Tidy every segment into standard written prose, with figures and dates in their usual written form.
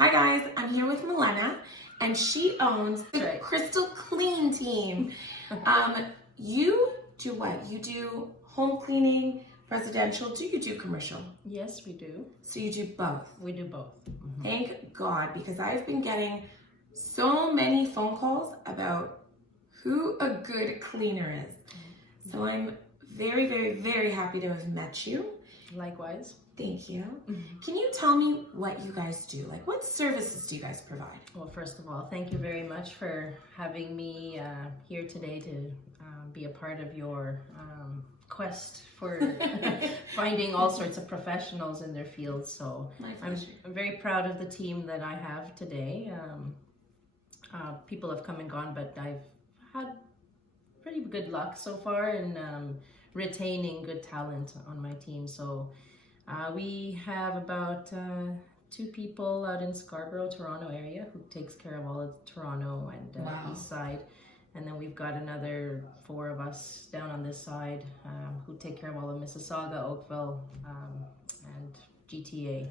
Hi guys, I'm here with Milena, and she owns the Crystal Clean team. You do what? You do home cleaning, residential. Do you do commercial? Yes, we do. So you do both? We do both. Mm-hmm. Thank God, because I've been getting so many phone calls about who a good cleaner is. So I'm very, very, very happy to have met you. Likewise. Thank you. Can you tell me what you guys do? Like, what services do you guys provide? Well, first of all, thank you very much for having me here today to be a part of your quest for finding all sorts of professionals in their fields. So I'm very proud of the team that I have today. People have come and gone, but I've had pretty good luck so far in retaining good talent on my team. So we have about 2 people out in Scarborough, Toronto area who takes care of all of Toronto and East Side. And then we've got another 4 of us down on this side who take care of all of Mississauga, Oakville, and GTA.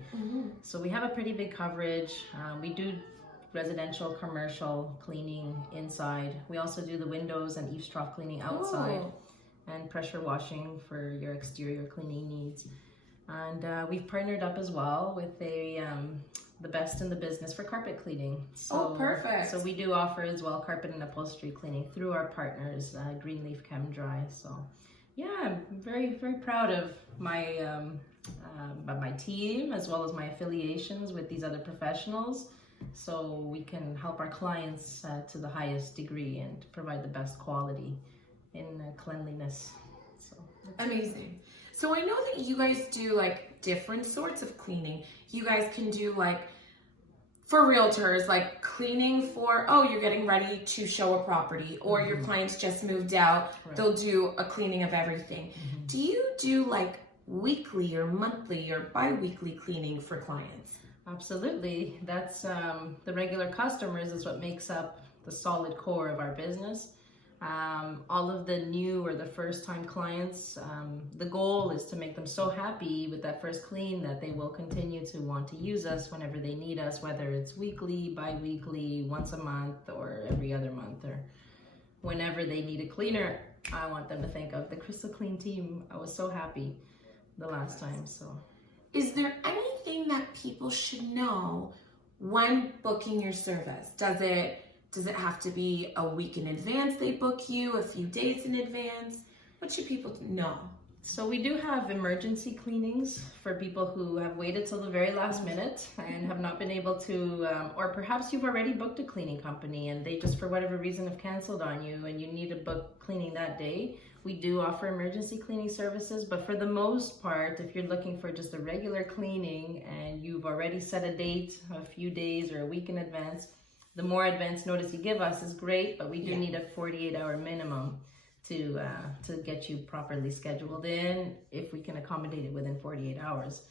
So we have a pretty big coverage. We do residential, commercial cleaning inside. We also do the windows and eaves trough cleaning outside and pressure washing for your exterior cleaning needs. And we've partnered up as well with the best in the business for carpet cleaning. So, perfect. So we do offer as well carpet and upholstery cleaning through our partners, Greenleaf Chem Dry. So yeah, I'm very, very proud of my team as well as my affiliations with these other professionals. So we can help our clients to the highest degree and provide the best quality in cleanliness. So amazing. So I know that you guys do like different sorts of cleaning. You guys can do like for realtors, like cleaning for, you're getting ready to show a property, or your clients just moved out. Right. They'll do a cleaning of everything. Do you do like weekly or monthly or bi-weekly cleaning for clients? Absolutely. That's the regular customers is what makes up the solid core of our business. All of the new or the first time clients, the goal is to make them so happy with that first clean that they will continue to want to use us whenever they need us, whether it's weekly, bi-weekly, once a month, or every other month, or whenever they need a cleaner. I want them to think of the Crystal Clean team. I was so happy the last time. So is there anything that people should know when booking your service? Does it have to be a week in advance they book you, a few days in advance? What should people know? So we do have emergency cleanings for people who have waited till the very last minute and have not been able to, or perhaps you've already booked a cleaning company and they just for whatever reason have canceled on you and you need to book cleaning that day. We do offer emergency cleaning services, but for the most part, if you're looking for just a regular cleaning and you've already set a date a few days or a week in advance, the more advance notice you give us is great, but we do need a 48-hour minimum to get you properly scheduled in, if we can accommodate it within 48 hours.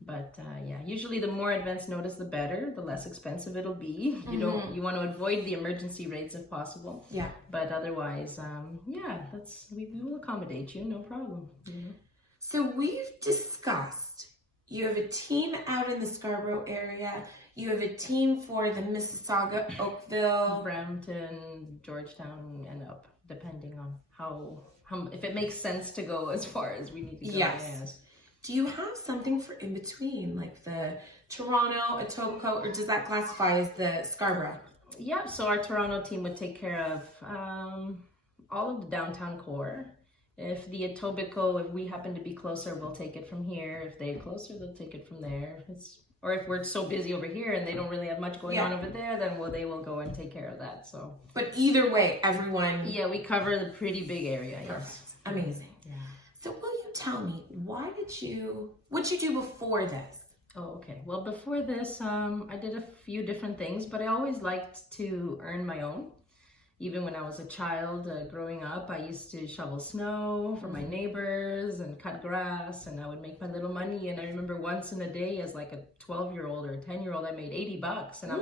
But usually the more advance notice, the better, the less expensive it'll be. You want to avoid the emergency rates if possible. Yeah. But otherwise, we will accommodate you, no problem. So we've discussed, you have a team out in the Scarborough area. You have a team for the Mississauga, Oakville, Brampton, Georgetown, and up, depending on how if it makes sense to go as far as we need to go. Yes. Do you have something for in between, like the Toronto, Etobicoke, or does that classify as the Scarborough? Yeah, so our Toronto team would take care of all of the downtown core. If the Etobicoke, if we happen to be closer, we'll take it from here. If they're closer, they'll take it from there. Or if we're so busy over here and they don't really have much going on over there, then they will go and take care of that. So, but either way, everyone. Yeah, we cover the pretty big area. Yes, amazing. Yeah. So, will you tell me what'd you do before this? Oh, okay. Well, before this, I did a few different things, but I always liked to earn my own. even when I was a child growing up, I used to shovel snow for my neighbors and cut grass, and I would make my little money. And I remember once in a day, as like a 12-year-old or a 10-year-old, I made $80, and I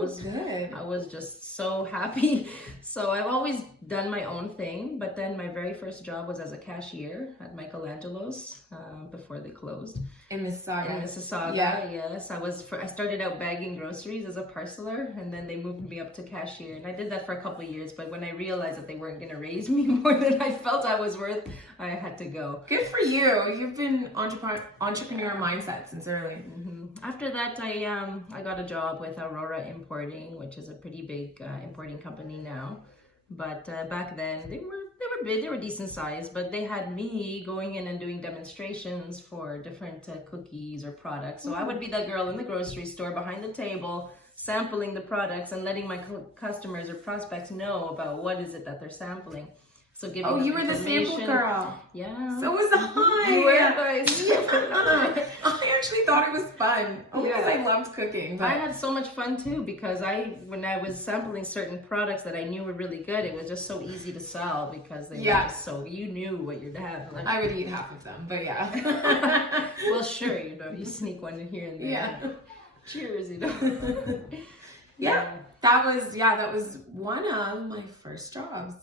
was just so happy. So I've always done my own thing, but then my very first job was as a cashier at Michelangelo's before they closed. In Mississauga. Yeah. Yes. I started out bagging groceries as a parceler, and then they moved me up to cashier, and I did that for a couple of years. But when I realized that they weren't going to raise me more than I felt I was worth, I had to go. Good for you. You've been entrepreneur mindset since early. After that, I got a job with Aurora Importing, which is a pretty big importing company now. But back then they were big, they were decent size, but they had me going in and doing demonstrations for different cookies or products. So I would be that girl in the grocery store behind the table, sampling the products and letting my customers or prospects know about what is it that they're sampling. So giving them you were the sample girl. Yeah. So was I. You were nice. I actually thought it was fun. Because I loved cooking. But I had so much fun too, because when I was sampling certain products that I knew were really good, it was just so easy to sell because they were just so, you knew what you'd have. Like, I would eat half of them, but yeah. Well, sure, you sneak one in here and there. Yeah. Cheers, That was one of my first jobs.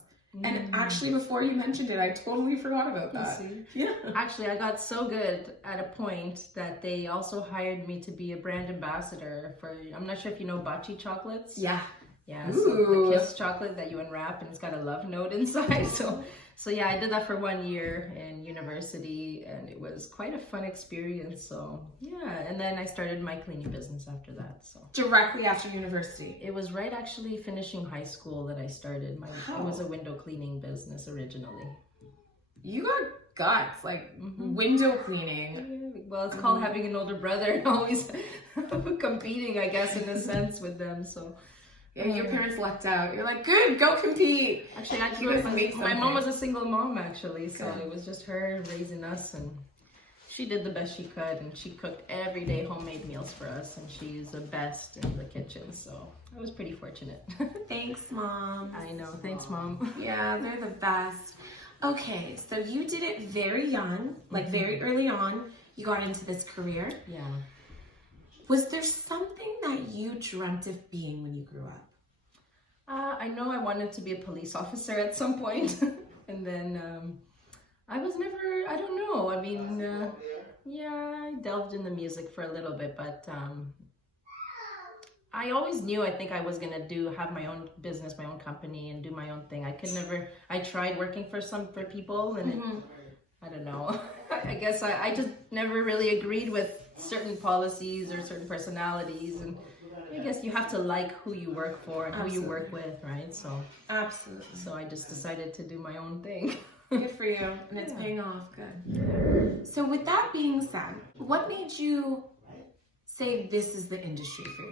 And actually, before you mentioned it, I totally forgot about that. Yeah. Actually, I got so good at a point that they also hired me to be a brand ambassador for, I'm not sure if you know Bachi chocolates. Yeah. Yeah, so the Kiss chocolate that you unwrap and it's got a love note inside. So yeah, I did that for 1 year in university, and it was quite a fun experience. So yeah, and then I started my cleaning business after that. So directly after university? It was right actually finishing high school that I started. It was a window cleaning business originally. You got guts, like window cleaning. Well, it's called having an older brother and always competing, I guess, in a sense with them. So. Yeah, your parents lucked out. You're like, good, go compete. Actually, my mom was a single mom, actually, so it was just her raising us, and she did the best she could, and she cooked everyday homemade meals for us, and she's the best in the kitchen, so I was pretty fortunate. Thanks, Mom. I know. Thanks, Mom. Yeah, they're the best. Okay, so you did it very young, like very early on. You got into this career. Yeah. Was there something that you dreamt of being when you grew up? I know I wanted to be a police officer at some point. And then I was never, I don't know. I mean, I delved in the music for a little bit, but I always knew I think I was going to have my own business, my own company, and do my own thing. I tried working for people, and I don't know. I guess I just never really agreed with certain policies or certain personalities, and I guess you have to like who you work for and who you work with, right? So absolutely. So I just decided to do my own thing. Good for you, and it's paying off. Good. So with that being said, what made you say this is the industry for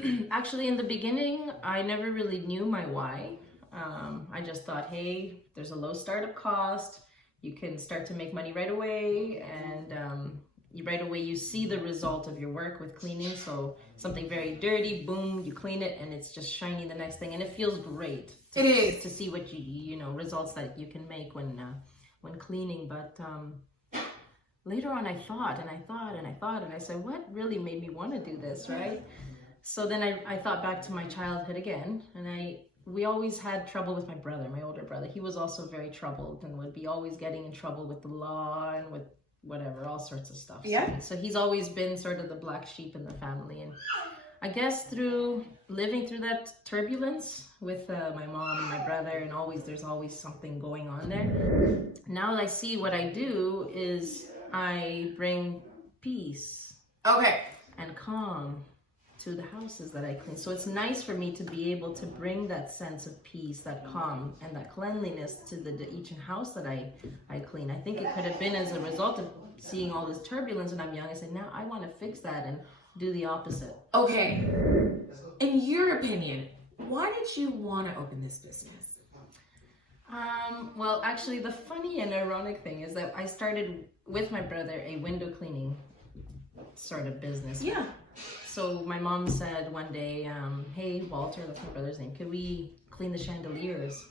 you? Actually, in the beginning, I never really knew my why. I just thought, hey, there's a low startup cost. You can start to make money right away, and right away you see the result of your work with cleaning. So something very dirty, boom, you clean it, and it's just shiny the next thing, and it feels great. To see what results that you can make when cleaning. But later on, I thought, and I said, what really made me want to do this, right? So then I thought back to my childhood again, and we always had trouble with my brother, my older brother. He was also very troubled and would be always getting in trouble with the law and with whatever, all sorts of stuff. Yeah. So he's always been sort of the black sheep in the family. And I guess through living through that turbulence with my mom and my brother, and there's always something going on there. Now I see what I do is I bring peace. Okay. And calm to the houses that I clean. So it's nice for me to be able to bring that sense of peace, that calm, and that cleanliness to each house that I clean. I think it could have been as a result of seeing all this turbulence when I'm young. I said, now I want to fix that and do the opposite. Okay. In your opinion, why did you want to open this business? Well, actually, the funny and ironic thing is that I started with my brother a window cleaning sort of business. Yeah. So my mom said one day, hey, Walter, that's my brother's name, could we clean the chandeliers.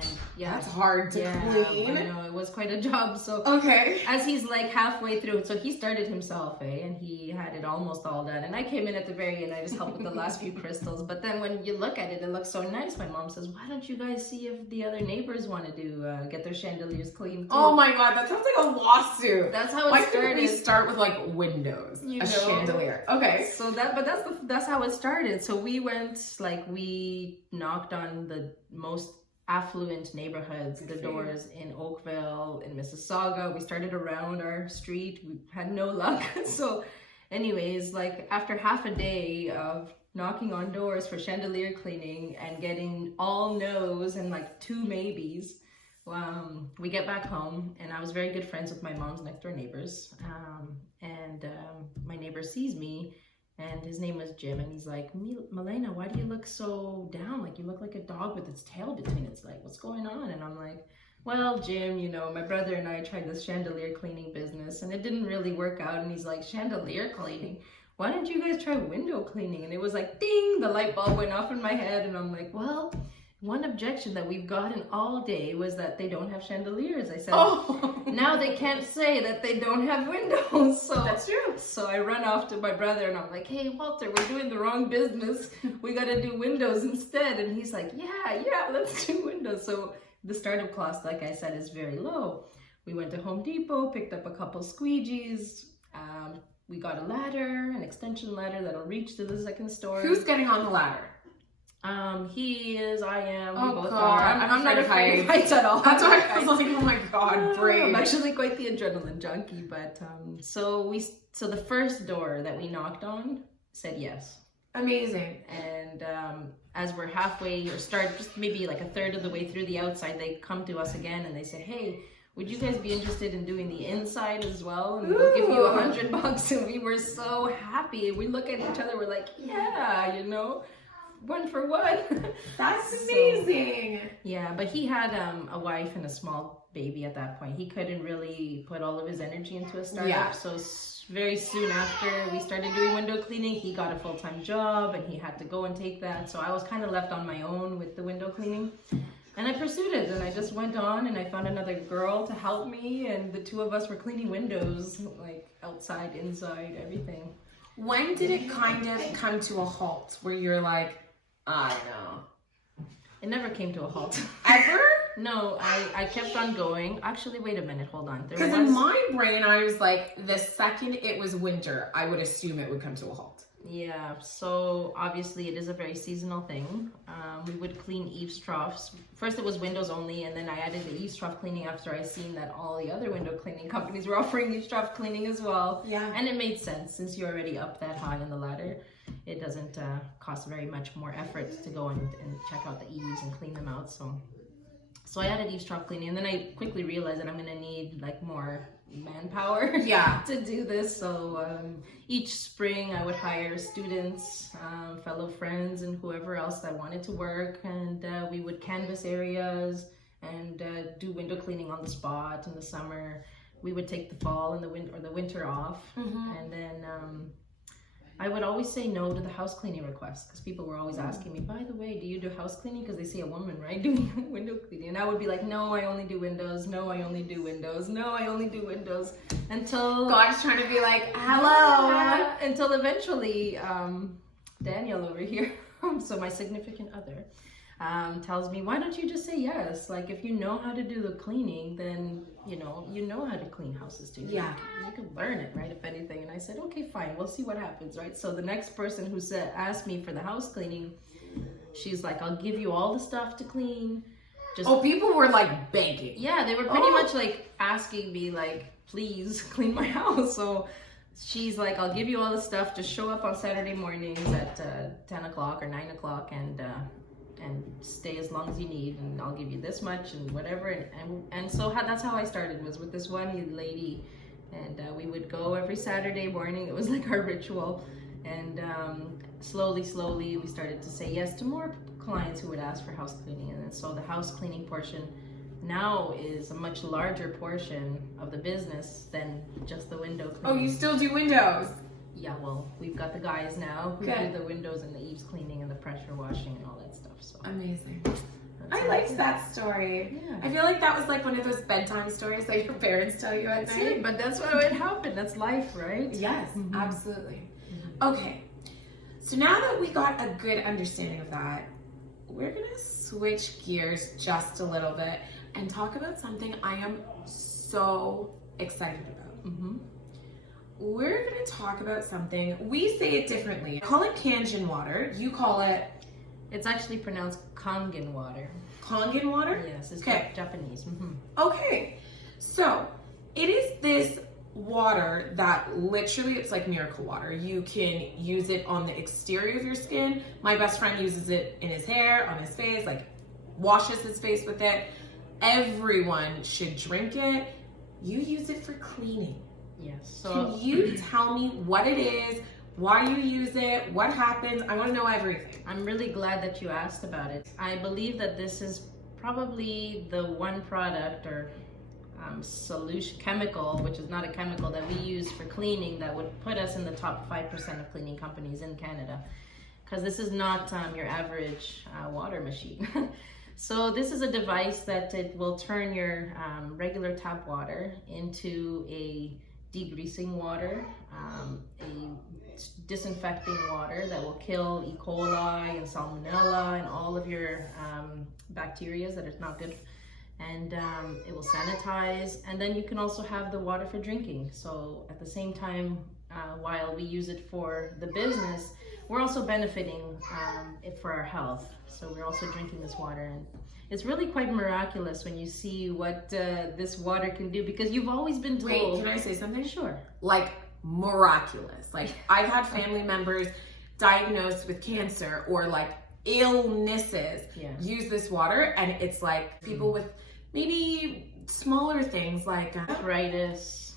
And yeah, That's hard to clean. I know, it was quite a job. So okay, as he's like halfway through, so he started himself, and he had it almost all done. And I came in at the very end. I just helped with the last few crystals. But then when you look at it, it looks so nice. My mom says, "Why don't you guys see if the other neighbors want to do get their chandeliers cleaned too?" Oh my god, that sounds like a lawsuit. That's how it Why started. couldn't we start with like windows, You a know? chandelier? Okay. So that's how it started. So we knocked on the most affluent neighborhoods, the doors in Oakville, in Mississauga. We started around our street. We had no luck. So anyways, like after half a day of knocking on doors for chandelier cleaning and getting all no's and like 2 maybes, we get back home, and I was very good friends with my mom's next door neighbors. My neighbor sees me, and his name was Jim, and he's like, "Milena, why do you look so down? Like you look like a dog with its tail between its legs. What's going on?" And I'm like, "Well, Jim, you know, my brother and I tried this chandelier cleaning business, and it didn't really work out." And he's like, "Chandelier cleaning? Why don't you guys try window cleaning?" And it was like, ding, the light bulb went off in my head, and I'm like, "Well, one objection that we've gotten all day was that they don't have chandeliers." I said, Oh, now they can't say that they don't have windows. So that's true. So I run off to my brother and I'm like, "Hey, Walter, we're doing the wrong business. We got to do windows instead." And he's like, yeah, let's do windows. So the startup cost, like I said, is very low. We went to Home Depot, picked up a couple squeegees. We got a ladder, an extension ladder that'll reach to the second story. Who's getting on the ladder? He is, I am, we Oh both god, are. I'm not afraid of heights at all. That's why I was like, oh my god, brave. I'm actually quite the adrenaline junkie, but so the first door that we knocked on said yes. Amazing. And as we're halfway or start just maybe like a third of the way through the outside, they come to us again and they say, "Hey, would you guys be interested in doing the inside as well? And we'll give you $100." And we were so happy. We look at each other, we're like, yeah, you know, 1 for 1. That's amazing. Yeah, but he had a wife and a small baby at that point. He couldn't really put all of his energy into a startup. Yeah. So very soon after we started doing window cleaning, he got a full-time job and he had to go and take that. So I was kind of left on my own with the window cleaning. And I pursued it, and I just went on and I found another girl to help me, and the 2 of us were cleaning windows, like outside, inside, everything. When did it kind of come to a halt where you're like, I know? It never came to a halt. Ever? No, I kept on going. Actually, wait a minute, hold on. Because in my brain, I was like, the second it was winter, I would assume it would come to a halt. Yeah, so obviously it is a very seasonal thing. We would clean eaves troughs. First it was windows only, and then I added the eaves trough cleaning after I seen that all the other window cleaning companies were offering eaves trough cleaning as well. Yeah. And it made sense since you're already up that high in the ladder. It doesn't cost very much more effort to go and check out the eaves and clean them out. So I added eaves trough cleaning, and then I quickly realized that I'm gonna need like more manpower to do this. So each spring I would hire students, fellow friends, and whoever else that wanted to work, and we would canvas areas and do window cleaning on the spot. In the summer we would take the fall and the winter off. And then I would always say no to the house cleaning requests, because people were always asking me, "By the way, do you do house cleaning?" Because they see a woman, right, doing window cleaning. And I would be like, "No, I only do windows. No, I only do windows. No, I only do windows." Until God's trying to be like, hello. Until eventually, Daniel over here, so my significant other, tells me, "Why don't you just say yes? Like, if you know how to do the cleaning, then you know how to clean houses too. Yeah, you can learn it, right? If anything." And I said, "Okay, fine. We'll see what happens, right?" So the next person who asked me for the house cleaning, she's like, "I'll give you all the stuff to clean." People were like begging. Yeah, they were pretty much like asking me, like, "Please clean my house." So she's like, "I'll give you all the stuff. Just show up on Saturday mornings at 10 o'clock or 9 o'clock and stay as long as you need, and I'll give you this much and whatever." And so that's how I started, was with this one lady, and we would go every Saturday morning. It was like our ritual, and slowly we started to say yes to more clients who would ask for house cleaning. And so the house cleaning portion now is a much larger portion of the business than just the window cleaning. Oh, you still do windows? Yeah, well, we've got the guys now who Good. do the windows and the eaves cleaning and the pressure washing and all that stuff. So Amazing. that's I it. liked that story. Yeah. I feel like that was like one of those bedtime stories that your parents tell you at That's night. it, but that's what would happen. That's life, right? Yes, Mhm. absolutely. Okay, so now that we got a good understanding of that, we're gonna switch gears just a little bit and talk about something I am so excited about. Mm-hmm. We're gonna talk about something, we say it differently. I call it Kangen water, you call it It's actually pronounced Kangen water. Kangen water? Yes, it's Okay. Japanese. Mm-hmm. Okay, so it is this water that literally, it's like miracle water. You can use it on the exterior of your skin. My best friend uses it in his hair, on his face, like washes his face with it. Everyone should drink it. You use it for cleaning. Yes. So Can you tell me what it is, why you use it, what happens? I want to know everything. I'm really glad that you asked about it. I believe that this is probably the one product or solution chemical, which is not a chemical, that we use for cleaning that would put us in the top 5% of cleaning companies in Canada. Because this is not your average water machine. So this is a device that it will turn your regular tap water into a degreasing water, a disinfecting water that will kill E. coli and salmonella and all of your bacteria that are not good. And it will sanitize, and then you can also have the water for drinking. So at the same time, while we use it for the business, we're also benefiting it for our health. So we're also drinking this water, and it's really quite miraculous when you see what this water can do, because you've always been told. Wait, can I say something? Sure. Like miraculous. Like I've had family members diagnosed with cancer or like illnesses Yeah. use this water, and it's like people with maybe smaller things like Arthritis,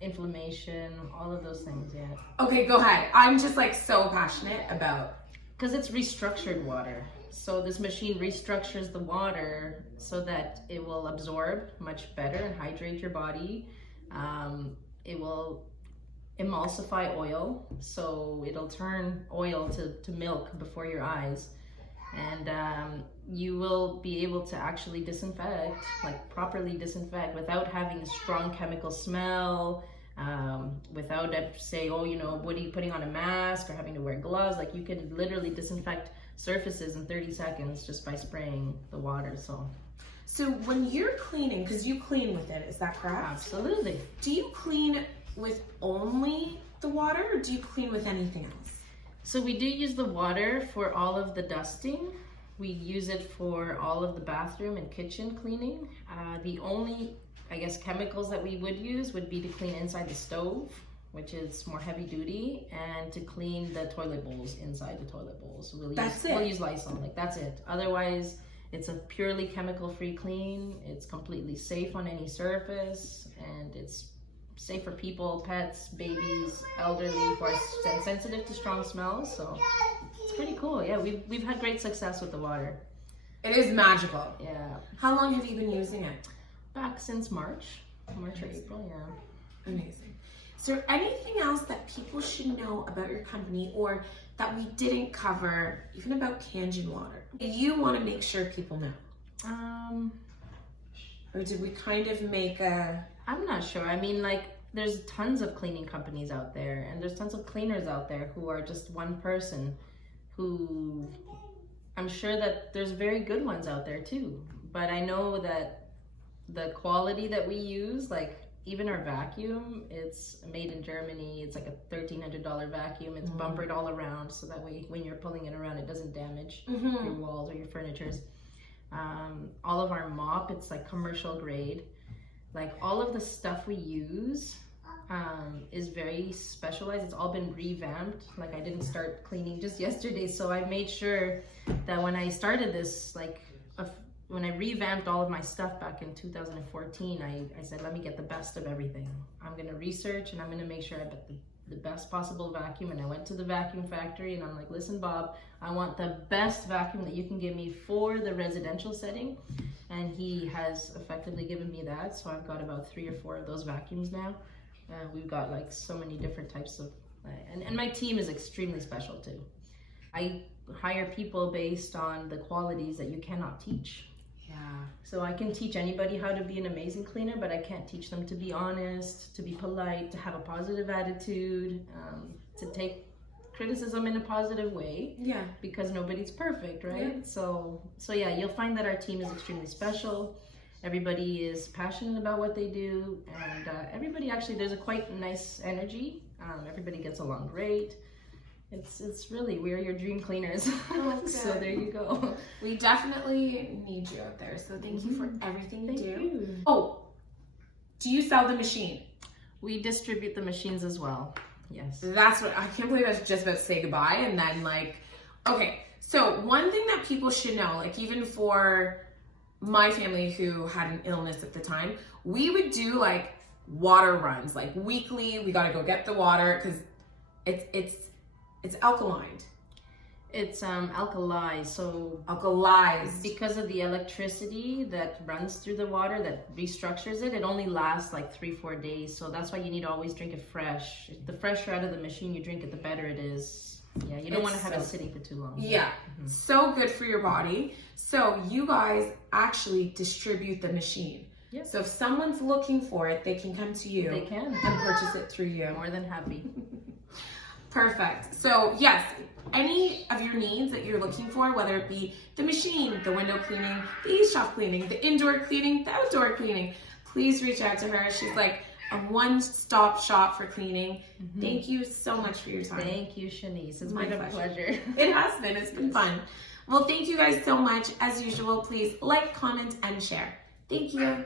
inflammation, all of those things, yeah. okay, go ahead. I'm just like so passionate about Because it's restructured water. So this machine restructures the water so that it will absorb much better and hydrate your body. It will emulsify oil, so it'll turn oil to milk before your eyes. And you will be able to actually disinfect, like properly disinfect, without having a strong chemical smell, without say, oh, you know, what are you putting on a mask or having to wear gloves? Like you can literally disinfect surfaces in 30 seconds just by spraying the water. So when you're cleaning, because you clean with it, is that correct? Absolutely. Do you clean with only the water, or do you clean with anything else? So we do use the water for all of the dusting. We use it for all of the bathroom and kitchen cleaning. The only, I guess, chemicals that we would use would be to clean inside the stove, which is more heavy duty, and to clean the toilet bowls inside the toilet bowls. We'll use Lysol, like that's it. Otherwise, it's a purely chemical-free clean. It's completely safe on any surface, and it's safe for people, pets, babies, elderly who are sensitive to strong smells. So it's pretty cool. Yeah, we've had great success with the water. It is magical. Yeah. How long have you been using it? Back since March or April, yeah. Amazing. Is there anything else that people should know about your company or that we didn't cover, even about Kangen water, you want to make sure people know? Or did we kind of make a... I'm not sure. I mean, like, there's tons of cleaning companies out there, and there's tons of cleaners out there who are just one person, who I'm sure that there's very good ones out there too. But I know that the quality that we use, like even our vacuum, it's made in Germany. It's like a $1,300 vacuum. It's bumpered all around, so that way when you're pulling it around, it doesn't damage your walls or your furnitures. All of our mop, it's like commercial grade. Like all of the stuff we use is very specialized. It's all been revamped. Like I didn't start cleaning just yesterday, so I made sure that when I started this, like when I revamped all of my stuff back in 2014, I said, let me get the best of everything. I'm gonna research and I'm gonna make sure I get the best possible vacuum. And I went to the vacuum factory and I'm like, listen, Bob, I want the best vacuum that you can give me for the residential setting. And he has effectively given me that. So I've got about 3 or 4 of those vacuums now. We've got like so many different types of And my team is extremely special too. I hire people based on the qualities that you cannot teach. Yeah. So I can teach anybody how to be an amazing cleaner, but I can't teach them to be honest, to be polite, to have a positive attitude, to take criticism in a positive way. Yeah. Because nobody's perfect, right? Yeah. So yeah, you'll find that our team is extremely special. Everybody is passionate about what they do, and everybody actually, there's a quite nice energy. Everybody gets along great. It's really, we're your dream cleaners. Oh, so there you go. We definitely need you out there. So thank you for everything you do. You. Oh, do you sell the machine? We distribute the machines as well. Yes. That's what, I can't believe I was just about to say goodbye. And then like, okay. So one thing that people should know, like even for my family who had an illness at the time, we would do like water runs, like weekly. We got to go get the water because it's alkalined. It's alkalized, so Alkalized. because of the electricity that runs through the water that restructures it, it only lasts like 3-4 days. So that's why you need to always drink it fresh. The fresher out of the machine you drink it, the better it is. Yeah, you don't want to have it sitting for too long. Yeah, so good for your body. So you guys actually distribute the machine. Yep. So if someone's looking for it, they can come to you. They can. And purchase it through you. More than happy. Perfect. So yes, any of your needs that you're looking for, whether it be the machine, the window cleaning, the e-shop cleaning, the indoor cleaning, the outdoor cleaning, please reach out to her. She's like a one-stop shop for cleaning. Thank you so much for your time. Thank you, Shanice. It's My been a pleasure. It has been. It's been fun. Well, thank you guys so much. As usual, please like, comment, and share. Thank you.